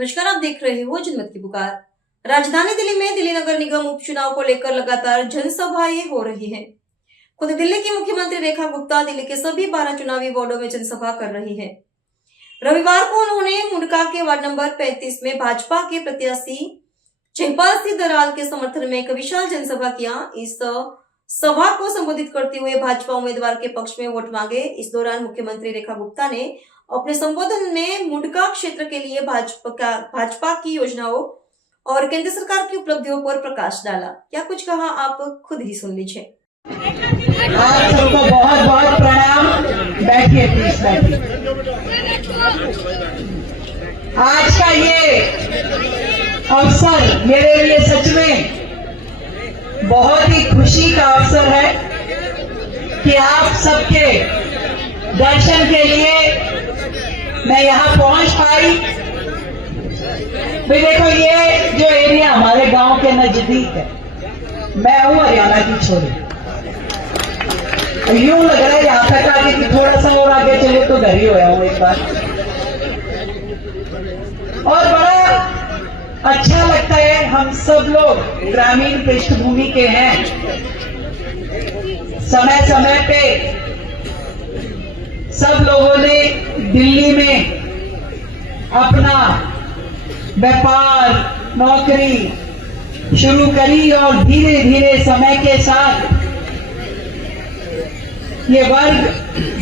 नमस्कार, आप देख रहे हो जनमत की पुकार। राजधानी दिल्ली में दिल्ली नगर निगम उपचुनाव को लेकर लगातार जनसभाएं हो रही है। खुद दिल्ली की मुख्यमंत्री रेखा गुप्ता दिल्ली के सभी 12 चुनावी वार्डों में जनसभा कर रही है। रविवार को उन्होंने मुंडका के वार्ड नंबर 35 में भाजपा के प्रत्याशी जयपाल सिंह दराल के समर्थन में एक विशाल जनसभा किया। इस सभा को संबोधित करते हुए भाजपा उम्मीदवार के पक्ष में वोट मांगे। इस दौरान मुख्यमंत्री रेखा गुप्ता ने अपने संबोधन में मुंडका क्षेत्र के लिए भाजपा की योजनाओं और केंद्र सरकार की उपलब्धियों पर प्रकाश डाला। क्या कुछ कहा, आप खुद ही सुन लीजिए। आप सबको बहुत बहुत प्रणाम। बैठिए प्लीज, बैठिए। आज का ये अवसर मेरे लिए सच में बहुत ही खुशी का अवसर है कि आप सबके दर्शन के लिए मैं यहाँ पहुंच पाई। फिर देखो, ये जो एरिया हमारे गांव के नजदीक है, मैं हूँ हरियाणा की छोरी। यूं लग रहा है यहाँ तक आगे कि थोड़ा सा और आगे चले तो घर ही होया हूँ एक बार। और बड़ा अच्छा लगता है, हम सब लोग ग्रामीण पृष्ठभूमि के हैं। समय समय पे सब लोगों ने दिल्ली में अपना व्यापार, नौकरी शुरू करी और धीरे धीरे समय के साथ ये वर्ग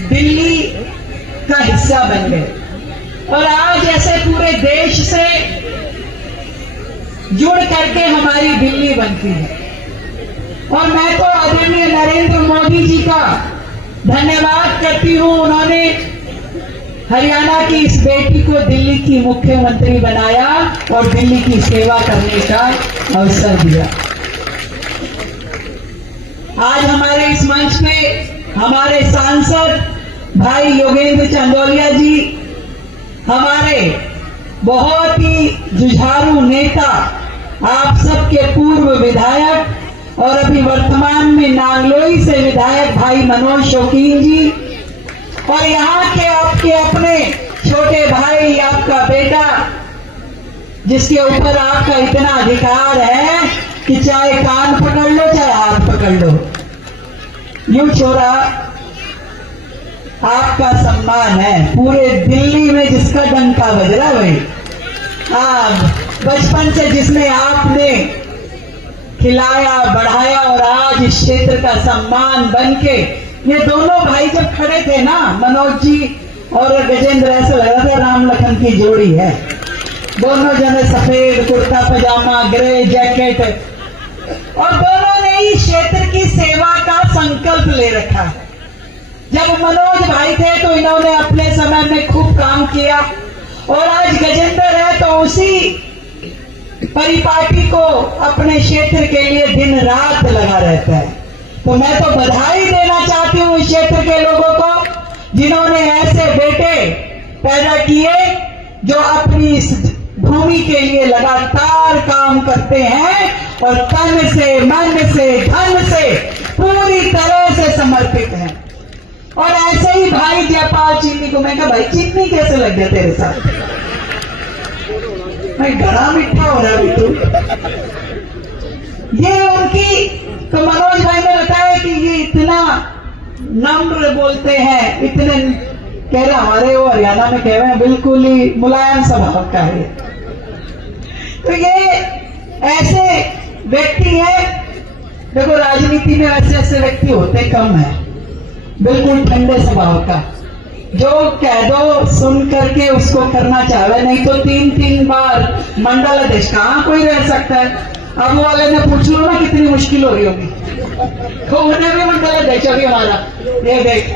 दिल्ली का हिस्सा बन गए और आज ऐसे पूरे देश से जुड़ करके हमारी दिल्ली बनती है। और मैं तो आदरणीय नरेंद्र मोदी जी का धन्यवाद करती हूँ। उन्होंने हरियाणा की इस बेटी को दिल्ली की मुख्यमंत्री बनाया और दिल्ली की सेवा करने का अवसर दिया। आज हमारे इस मंच पे हमारे सांसद भाई योगेंद्र चंदोलिया जी, हमारे बहुत ही जुझारू नेता, आप सबके पूर्व विधायक और अभी वर्तमान में नांगलोई से विधायक भाई मनोज शौकीन जी, और यहाँ के आपके अपने छोटे भाई, आपका बेटा, जिसके ऊपर आपका इतना अधिकार है कि चाहे कान पकड़ लो चाहे हाथ पकड़ लो, यूं छोरा आपका सम्मान है पूरे दिल्ली में, जिसका डंका बज रहा भाई। आप बचपन से जिसने आपने खिलाया, बढ़ाया और आज इस क्षेत्र का सम्मान बनके, ये दोनों भाई जब खड़े थे ना, मनोज जी और गजेंद्र, ऐसा लग रहा था राम लखन की जोड़ी है। दोनों जने सफेद कुर्ता पजामा, ग्रे जैकेट, और दोनों ने इस क्षेत्र की सेवा का संकल्प ले रखा है। जब मनोज भाई थे तो इन्होंने अपने समय में खूब काम किया, और आज गजेंद्र है तो उसी परिपाटी को अपने क्षेत्र के लिए दिन रात लगा रहता है। तो मैं तो बधाई देना चाहती हूँ इस क्षेत्र के लोगों को, जिन्होंने ऐसे बेटे पैदा किए जो अपनी इस भूमि के लिए लगातार काम करते हैं और तन से, मन से, धन से पूरी तरह से समर्पित हैं। और ऐसे ही भाई जयपाल चीनी को मैं कहा, भाई चीनी कैसे लग गया तेरे साथ? मैं गला मीठा हो रहा भी तू। ये उनकी, तो मनोज भाई ने बताया कि ये इतना नम्र बोलते हैं, इतने कह रहे, हमारे वो हरियाणा में कह रहे हैं बिल्कुल ही मुलायम स्वभाव का है। तो ये ऐसे व्यक्ति है। देखो, राजनीति में ऐसे व्यक्ति होते कम है, बिल्कुल ठंडे स्वभाव का, जो कह दो सुन करके उसको करना चाहे, नहीं तो 3-3 बार मंडल अध्यक्ष कहाँ कोई रह सकता है। अब वो वाले ने पूछ लो ना कितनी मुश्किल हो रही होगी, तो उन्हें भी मंडल अध्यक्ष अभी हमारा ये देख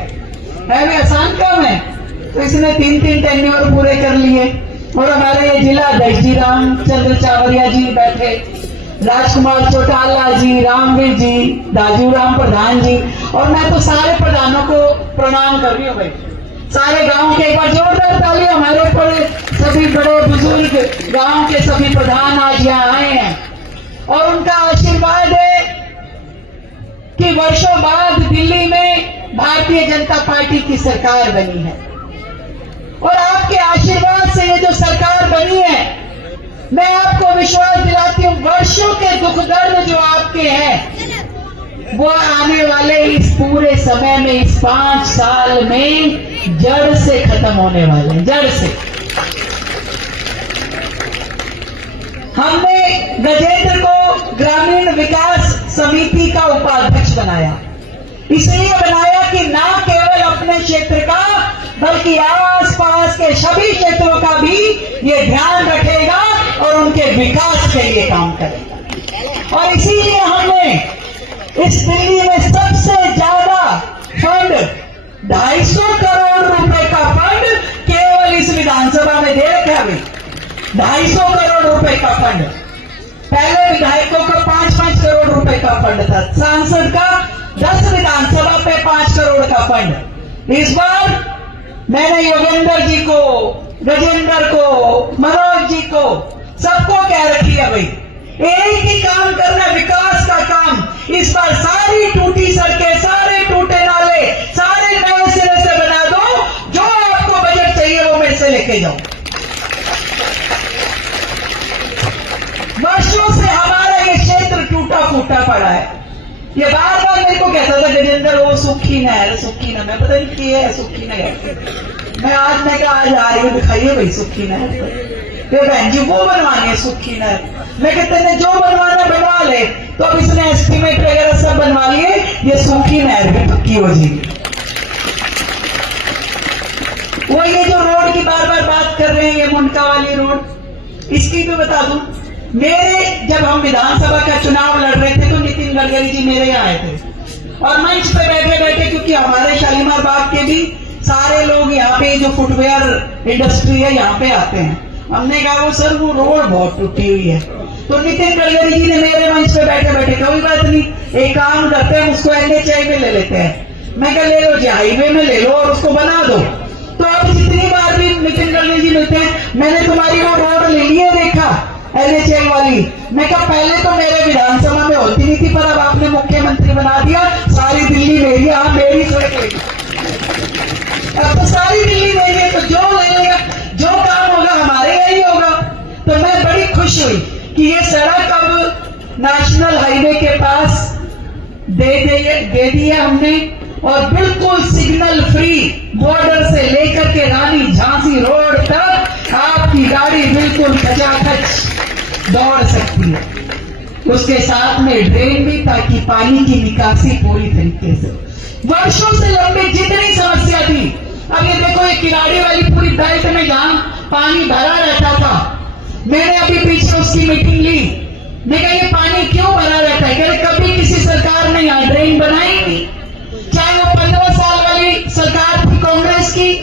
है भी आसान काम है। तो इसने 3-3 टेन्योर पूरे कर लिए। और हमारे ये जिला अध्यक्ष जी रामचंद्र चावरिया जी बैठे, राजकुमार चौटाला जी, रामवीर जी, दाजूराम प्रधान जी, और मैं तो सारे प्रधानों को प्रणाम कर रही हूँ भाई। सारे गांव के एक बार जोरदार ताली हमारे पर, सभी बड़े बुजुर्ग गांव के सभी प्रधान आज यहाँ आए हैं, और उनका आशीर्वाद है कि वर्षों बाद दिल्ली में भारतीय जनता पार्टी की सरकार बनी है। और आपके आशीर्वाद से ये जो सरकार बनी है, मैं आपको विश्वास दिलाती हूँ, वर्षों के दुख दर्द जो आपके हैं वो आने वाले इस पूरे समय में, इस 5 साल में जड़ से खत्म होने वाले हैं, जड़ से। हमने गजेंद्र को ग्रामीण विकास समिति का उपाध्यक्ष बनाया, इसलिए बनाया कि ना केवल अपने क्षेत्र का बल्कि आसपास के सभी क्षेत्रों का भी ये ध्यान रखेगा और उनके विकास के लिए काम करेगा। और इसीलिए हमने इस दिल्ली में सबसे ज्यादा फंड 250 करोड़ रुपए का फंड केवल इस विधानसभा में दे रखा है। 250 करोड़ रुपए का फंड, पहले विधायकों का 5-5 करोड़ रुपए का फंड था, सांसद का 10 विधानसभा पे 5 करोड़ का फंड। इस बार मैंने योगेंद्र जी को, गजेंद्र को, मनोज जी को, सबको कह रखी है भाई एक ही काम करना, विकास का काम। इस बार सारी टूटी सड़कें, सारे टूटे नाले, सारे नए सिरे से बना दो। जो आपको बजट चाहिए वो मेरे से लेके जाओ। वर्षों से हमारा ये क्षेत्र टूटा फूटा पड़ा है। ये बार बार मेरे को कहता था गजेंद्र वो सुखी नहर, सुखी नहर, मैं पता नहीं क्या है सुखी नहर। मैं कहा आज आ रही हूँ, दिखाइए भाई सुखी नहर। फिर बहन जी वो बनवानी है सुखी नहर। मैं कहते हैं जो बनवाना बनवा ले। तो अब इसने एस्टिमेट वगैरह सब बनवा लिए, ये सुखी नहर भी पक्की हो जाएगी। वो ये जो रोड की बार बार बात कर रहे हैं, ये मुंडका वाली रोड, इसकी भी बता दूं, मेरे जब हम विधानसभा का चुनाव लड़ रहे थे तो नितिन गडकरी जी मेरे यहाँ आए थे और मंच पे बैठे बैठे, क्योंकि हमारे शालीमार बाग के भी सारे लोग यहाँ पे जो फुटवेयर इंडस्ट्री है यहाँ पे आते हैं, हमने कहा वो सर वो रोड बहुत टूटी हुई है। तो नितिन गडकरी जी ने मेरे मंच पे बैठे बैठे कोई बात नहीं, एक काम करते हैं उसको NHAI में ले लेते हैं। मैं कहा ले लो जी, हाईवे में ले लो और उसको बना दो। तो अब जितनी बार भी नितिन गडकरी जी मिलते हैं, मैंने तुम्हारी वो रोड ले ली है देखा NHAI वाली। मैं कहा पहले तो मेरे विधानसभा में होती नहीं थी, पर अब आपने मुख्यमंत्री बना दिया, सारी दिल्ली मेरी, हाँ मेरी सड़क लेगी, अब तो सारी दिल्ली मेरी है। तो जो ले लेगा, जो काम होगा हमारे यही होगा। तो मैं बड़ी खुश हुई कि ये सड़क अब नेशनल हाईवे के पास दे दी है हमने, और बिल्कुल सिग्नल फ्री बॉर्डर से लेकर के रानी झांसी रोड तक आपकी गाड़ी बिल्कुल खचाखच दौड़ सकती है। उसके साथ में ड्रेन भी, ताकि पानी की निकासी पूरी तरीके से। वर्षों से लंबी जितनी समस्या थी, अब ये देखो ये किनारे वाली पूरी बेल्ट में जहां पानी भरा रहता था, मैंने अभी पीछे उसकी मीटिंग ली। मैं कहा ये पानी क्यों भरा रहता है? कह कभी किसी सरकार ने यहाँ ड्रेन बनाई नहीं, चाहे वो 15 साल वाली सरकार थी कांग्रेस की,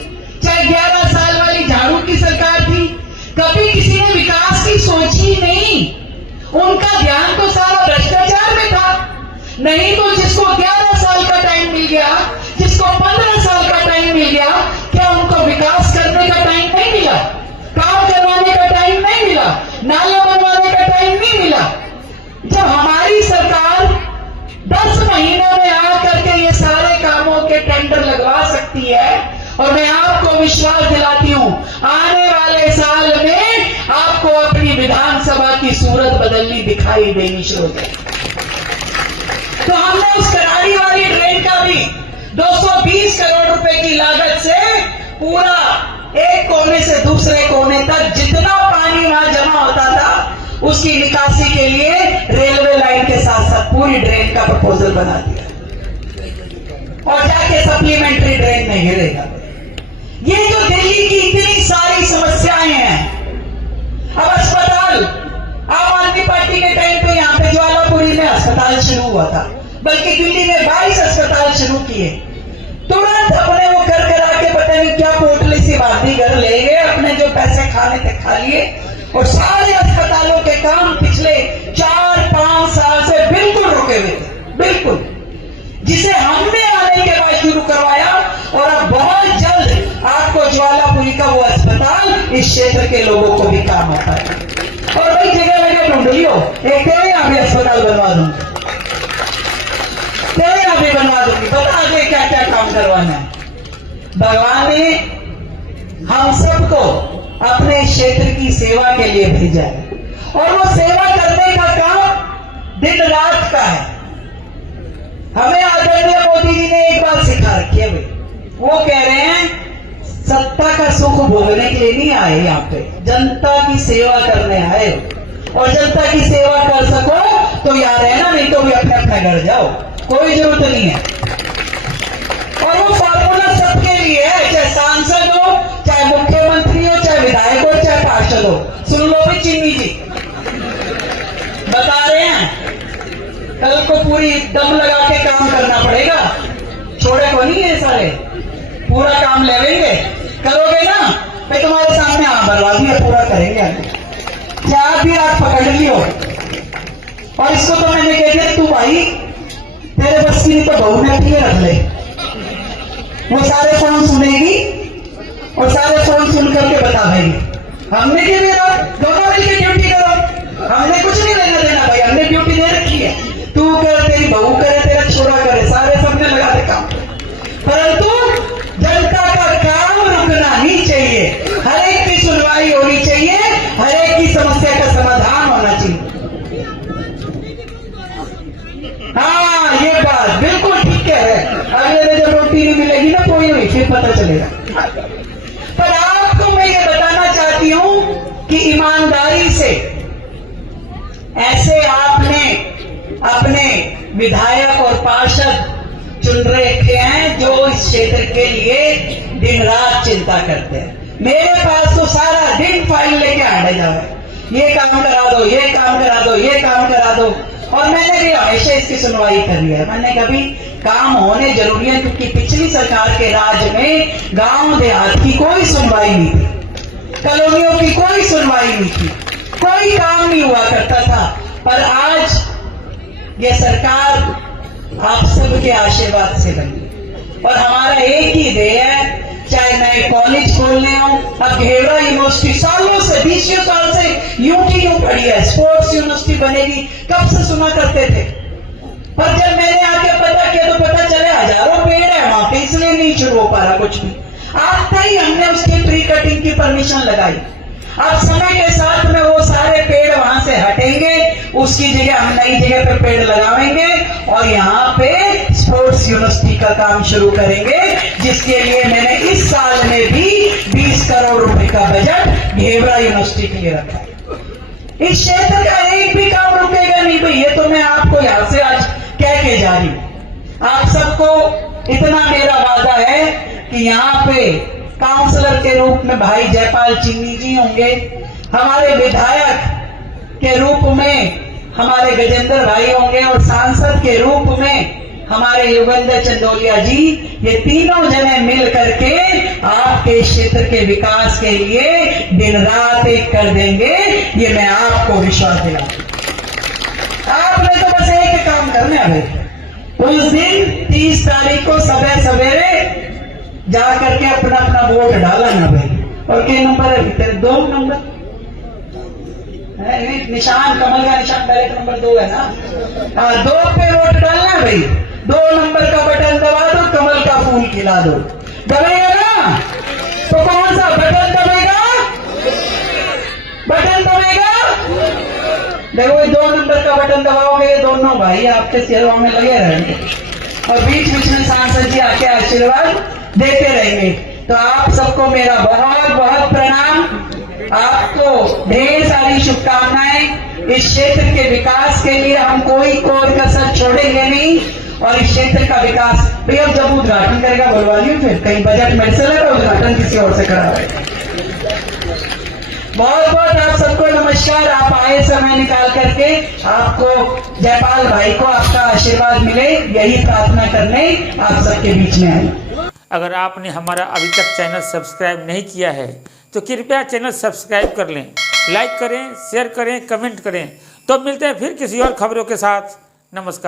चाहे 11 साल वाली झाड़ू की सरकार थी, कभी किसी ने विकास की सोची नहीं। उनका ध्यान तो सारा भ्रष्टाचार में था। नहीं तो जिसको 11 साल का टाइम मिल गया, जिसको 15 साल का टाइम मिल गया, क्या उनको विकास करने का टाइम नहीं मिला? काम करवाने का टाइम नहीं मिला? नाले बनवाने का टाइम नहीं मिला? जब हमारी सरकार 10 महीनों में आकर के ये सारे कामों के टेंडर लगवा सकती है, और मैं आपको विश्वास दिलाती हूं आने वाले साल में आपको अपनी विधानसभा की सूरत बदलनी दिखाई देनी शुरू हो जाएगी। तो हमने उस कराड़ी वाली ड्रेन का भी 220 करोड़ रुपए की लागत से पूरा एक कोने से दूसरे कोने तक जितना पानी वहां जमा होता था, उसकी निकासी के लिए रेलवे लाइन के साथ साथ पूरी ड्रेन का प्रपोजल बना दिया, और जाके सप्लीमेंट्री ड्रेन में गिरेगा। ये जो दिल्ली की इतनी सारी समस्याएं हैं, अब अस्पताल, आम आदमी पार्टी के टाइम पे यहाँ पे ज्वालापुरी में अस्पताल शुरू हुआ था, बल्कि दिल्ली में 22 अस्पताल शुरू किए। तुरंत अपने वो कर करा के पता नहीं क्या पोटली सी बाती घर ले गए, अपने जो पैसे खाने थे खा लिए, और सारे अस्पतालों के काम पिछले 4-5 साल से बिल्कुल रुके हुए थे, बिल्कुल, जिसे हमने आने के बाद शुरू करवाया। और अब बहुत जल्द आपको ज्वालापुरी का वो अस्पताल इस क्षेत्र के लोगों को भी काम आता है। और भाई जगह जगह ढूंढ लियो, एक तेरे यहाँ भी अस्पताल बनवा दूंगी, तेरे यहाँ भी बनवा दूंगी, बता आगे क्या क्या काम करवाना है। भगवान ने हम सबको अपने क्षेत्र की सेवा के लिए भेजा है। और वो सेवा करने का काम दिन रात का है। हमें आदरणीय मोदी जी ने एक बात सिखा रखी है भाई, वो कह रहे हैं सत्ता का सुख भोगने के लिए नहीं आए यहाँ पे, जनता की सेवा करने आए हो। और जनता की सेवा कर सको तो यहाँ रहना, नहीं तो भी अपने अपने घर जाओ, कोई जरूरत नहीं है। और वो फॉर्मूला सबके लिए है, चाहे सांसद हो, चाहे मुख्यमंत्री हो, चाहे विधायक हो, चाहे पार्षद हो। सुन लो भी, चिन्नी जी बता रहे हैं, कल को पूरी दम लगा के काम करना पड़ेगा, छोड़े को नहीं है सारे, पूरा काम लेवेंगे, करोगे ना मैं तुम्हारे सामने बर्बादी है, पूरा करेंगे आगे। क्या आप भी रात पकड़ लियो। और इसको तो मैंने कह दिया, तू भाई तेरे बस की नहीं तो बहू ने अपनी रख ले, वो सारे फोन सुनेगी और सारे फोन सुन करके बता देगी हमने क्यों दिया, दोनों मिलकर ड्यूटी करो, हमने कुछ नहीं लेना देना भाई, हमने ड्यूटी दे रखी है, तू करे, तेरी बहू करे, तेरा छोरा करे, सारे सबने लगा दे काम। परंतु जनता का काम रुकना नहीं चाहिए, हर एक की सुनवाई होनी चाहिए, हर एक की समस्या का समाधान होना चाहिए। हाँ, ये बात बिल्कुल ठीक है। अगले दिन जब रोटी नहीं मिलेगी ना कोई नहीं, फिर पता चलेगा। पर आपको मैं ये बताना चाहती हूं कि ईमानदारी से ऐसे आपने अपने विधायक और पार्षद चुन रखे हैं जो इस क्षेत्र के लिए दिन रात चिंता करते हैं। मेरे पास तो सारा दिन फाइल लेके आड़े जाओ, ये काम करा दो, ये काम करा दो, ये काम करा दो, और मैंने भी हमेशा इसकी सुनवाई करी है। मैंने कभी काम होने जरूरी है, क्योंकि पिछली सरकार के राज में गांव देहात की कोई सुनवाई नहीं थी, कॉलोनियों की कोई सुनवाई नहीं थी, कोई काम नहीं हुआ करता था। पर आज ये सरकार आप सबके आशीर्वाद से बनी, और हमारा एक ही ध्येय है, चाहे नए कॉलेज खोलने हो। अब घेवड़ा यूनिवर्सिटी सालों से, 20 साल से यूं की यूं पड़ी है, स्पोर्ट्स यूनिवर्सिटी बनेगी, कब से सुना करते थे। पर जब मैंने आके पता किया तो पता चले हजारों पेड़ है वहां पे, इसलिए नहीं शुरू हो पा रहा कुछ भी। आता ही हमने उसकी ट्री कटिंग की परमिशन लगाई। अब समय के साथ में वो सारे पेड़ वहां से हटेंगे, उसकी जगह हम नई जगह पे पेड़ लगाएंगे, और यहाँ पे स्पोर्ट्स यूनिवर्सिटी का काम शुरू करेंगे, जिसके लिए मैंने इस साल में भी 20 करोड़ रुपए का बजट घेवड़ा यूनिवर्सिटी के लिए रखा है। इस क्षेत्र का एक भी काम रुकेगा नहीं भाई, ये तो मैं आपको यहां से आज कह के जा रही हूं। आप सबको इतना मेरा वादा है कि यहाँ पे काउंसलर के रूप में भाई जयपाल चिन्नी जी होंगे, हमारे विधायक के रूप में हमारे गजेंद्र भाई होंगे, और सांसद के रूप में हमारे युगेंद्र चंदोलिया जी। ये तीनों जने मिल करके आपके क्षेत्र के विकास के लिए दिन रात एक कर देंगे, ये मैं आपको विश्वास दिलाता। आपने तो बस एक काम करना है, उस दिन 30 तारीख को सुबह सवेरे जा करके अपना अपना वोट डाला ना भाई। और के नंबर है तेरे? 2 नंबर निशान, कमल का निशान पहले नंबर 2 है ना। हाँ, 2 पे वोट डालना भाई। 2 नंबर का बटन दबा दो, कमल का फूल खिला दो। दबेगा ना तो कौन सा बटन दबेगा? बटन दबेगा। देखो 2 नंबर का बटन दबाओगे, दोनों भाई आपके चेहरों में लगे रहेंगे, और बीच बीच में सांसद जी आके आशीर्वाद देते रहेंगे। तो आप सबको मेरा बहुत बहुत प्रणाम, आपको ढेर सारी शुभकामनाएं। इस क्षेत्र के विकास के लिए हम कोई कसर छोड़ेंगे नहीं, और इस क्षेत्र का विकास भैया जब उद्घाटन करेगा बोलवा लियो, फिर कहीं बजट मेरे से लगा, उद्घाटन किसी और से कराएगा। बहुत बहुत आप सबको नमस्कार। आप आए समय निकाल करके, आपको जयपाल भाई को आपका आशीर्वाद मिले, यही प्रार्थना करने आप सबके बीच में आए। अगर आपने हमारा अभी तक चैनल सब्सक्राइब नहीं किया है तो कृपया चैनल सब्सक्राइब कर लें, लाइक करें, शेयर करें, कमेंट करें। तो मिलते हैं फिर किसी और खबरों के साथ। नमस्कार।